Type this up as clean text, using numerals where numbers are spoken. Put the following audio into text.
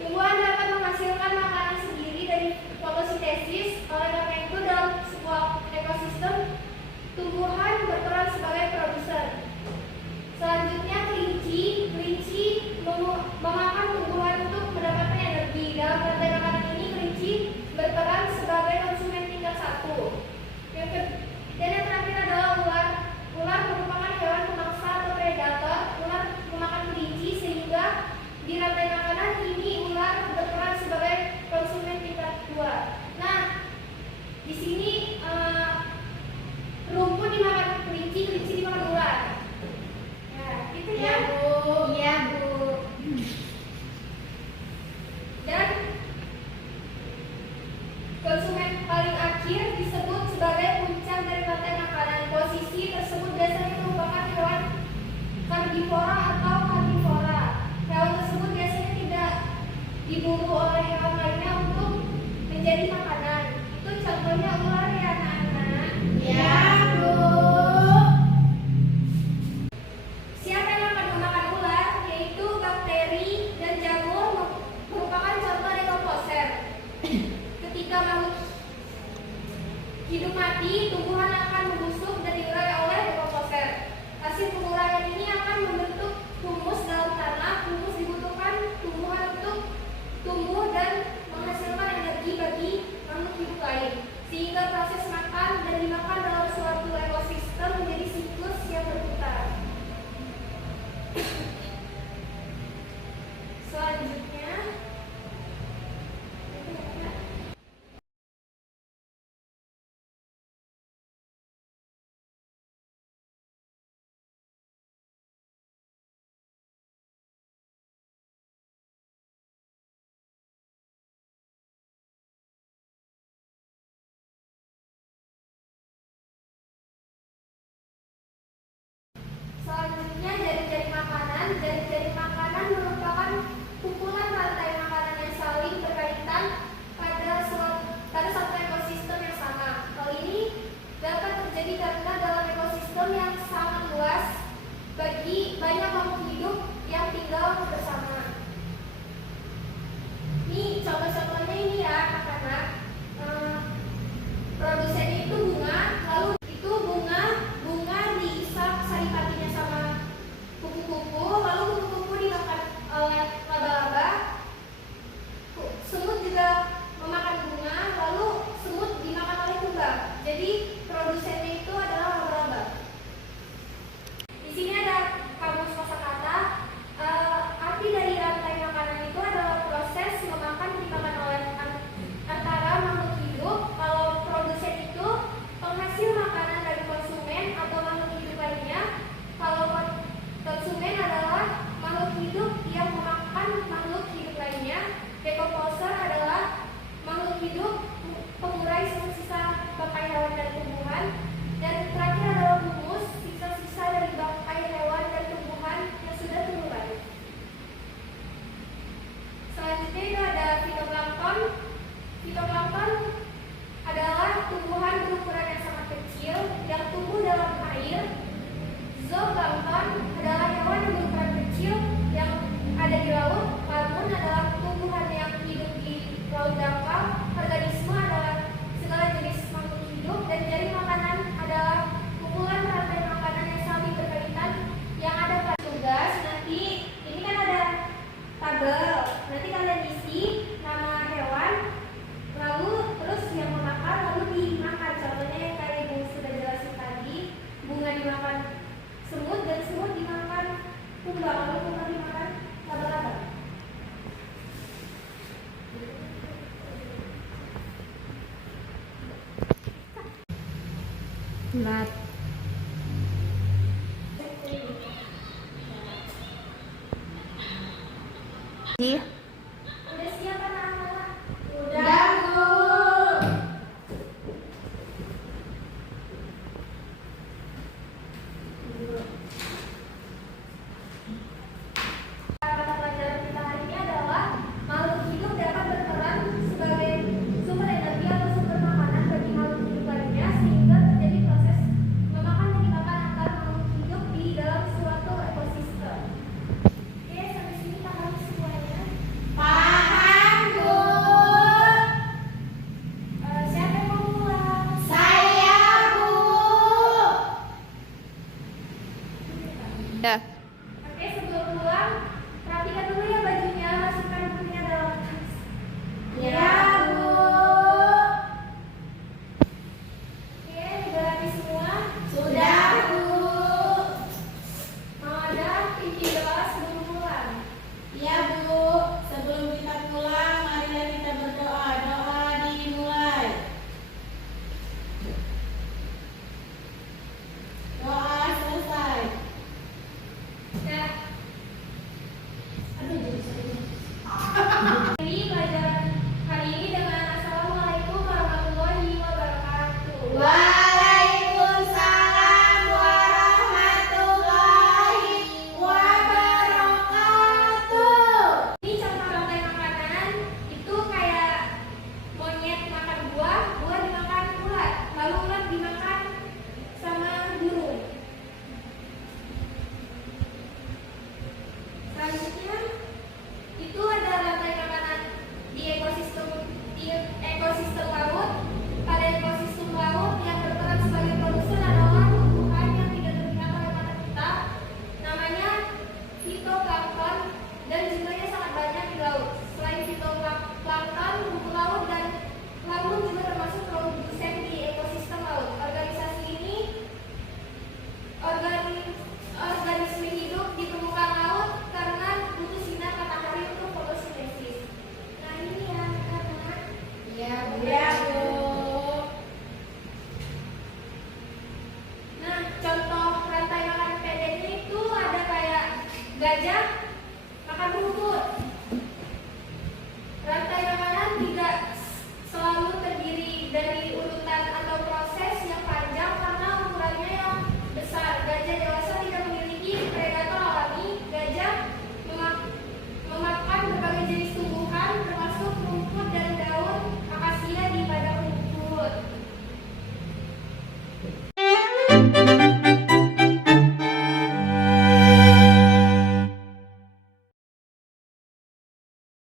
Tumbuhan dapat menghasilkan makanan sendiri dari fotosintesis. Oleh karena itu, dalam sebuah ekosistem, tumbuhan berperan sebagai produser. Selanjutnya, kelinci memakan tumbuhan untuk mendapatkan energi. Dalam rantai makanan ini, kelinci berperan sebagai konsumen tingkat 1. Dan yang terakhir adalah ular. Ular merupakan hewan pemangsa atau predator. Ular memakan kelinci sehingga di rantai makanan ini ular berperan sebagai konsumen tingkat 2. Nah, di sini rumput dimakan kelinci, kelinci dimakan ular. Ya, gitu ya. Iya, Bu. Dan konsumen paling akhir disebut sebagai puncak dari rantai makanan. Posisi tersebut biasanya merupakan hewan karnivora atau karnivora. Hewan tersebut biasanya tidak diburu oleh hewan lainnya untuk menjadi makanan. Itu contohnya ular ya, anak-anak. Iya, Bu. Siapa yang akan memakan ular? Yaitu bakteri dan jamur merupakan contoh dekomposer. Ketika makhluk hidup mati, tumbuhan akan membusuk dan diurai oleh dekomposer. Hasil penguraian ini akan membentuk humus dalam tanah. Humus dibutuhkan tumbuhan untuk tumbuh dan menghasilkan energi bagi makhluk hidup lain, sehingga proses makan dan dimakan dalam suatu ekosistem menjadi siklus yang berputar. Selanjutnya, jari-jari makanan. Jari-jari makanan merupakan kumpulan rantai makanan yang saling berkaitan pada satu ekosistem yang sama. Hal ini dapat terjadi karena dalam ekosistem yang sangat luas bagi banyak makhluk hidup yang tinggal bersama. Ini contoh-contohnya ini ya, anak-anak. Produsennya itu bunga, lalu itu bunga diisap saripatinya sama kupu-kupu, lalu kupu-kupu dimakan oleh laba-laba. Semut juga memakan bunga, lalu semut dimakan oleh kumbang. Jadi produsennya itu adalah laba-laba. Di sini ada kamus kosakata. Arti dari rantai makanan itu adalah proses memakan yang dimakan oleh antara makhluk hidup. Kalau produsen itu penghasil makanan dari konsumen atau makhluk hidup lainnya. Kalau konsumen adalah makhluk hidup yang memakan makhluk hidup lainnya. Dekomposer adalah makhluk hidup pengurai sisa-sisa bangkai hewan dan tumbuhan. Dan terakhir adalah humus, sisa-sisa dari bangkai hewan dan tumbuhan yang sudah terurai. Selanjutnya itu ada fitoplankton. Fitoplankton adalah tumbuhan berukuran yang sangat kecil yang tumbuh dalam air. Zooplankton adalah hewan yang berukuran kecil yang ada di laut. Larmun adalah tumbuhan yang hidup di laut dangkal. Organisme adalah segala jenis makhluk hidup. Dan jari makanan adalah kumpulan rantai makanan yang saling berkaitan yang ada pada tugas. Nanti ini kan ada tabel. Nanti kalian isi nama hewan, lalu terus yang memakan lalu dimakan. Contohnya yang kayak Ibu sudah jelasin tadi, bunga dimakan semut dan semut dimakan kumbang, lalu kumbang dimakan laba-laba. Lat. Udah siap anak-anak? Udah, Bu. Mata pelajaran kita hari ini adalah makhluk hidup dapat berperan sebagai sumber energi atau sumber makanan bagi makhluk hidup lainnya, sehingga terjadi proses memakan dan dimakan antar makhluk hidup di dalam suatu ekosistem. Oke, sampai sini kita harus semuanya. pulang, rapikan dulu ya bajunya, masukkan bukunya dalam tas. Ya, Bu. Oke, udah rapi semua? Sudah, Bu. Mau ada pinky doa sebelum pulang? Ya, Bu. Sebelum kita pulang, marilah kita berdoa. Doa dimulai. Doa selesai. Nah, Aduh, jadi sakit. ini pelajaran kali ini dengan Assalamualaikum warahmatullahi wabarakatuh. Waalaikumsalam warahmatullahi wabarakatuh. Ini contoh rantai makanan itu kayak monyet makan buah, buah dimakan ulat, lalu ulat dimakan sama burung. Selanjutnya itu ada rantai makanan di ekosistem laut. Pada ekosistem laut yang berperan sebagai produsen adalah tumbuhan yang tidak terlihat oleh mata kita, namanya fitoplankton, dan jumlahnya sangat banyak di laut. Selain fitoplankton, rumput laut dan lamun juga termasuk produsen di ekosistem laut. Organisasi ini organisme hidup di permukaan laut karena butuh sinar matahari untuk fotosintesis. Nah ini ya karena Ya, Bu. Ya, Bu. nah contoh rantai makanan pendek ini tuh ada kayak gajah makan rumput,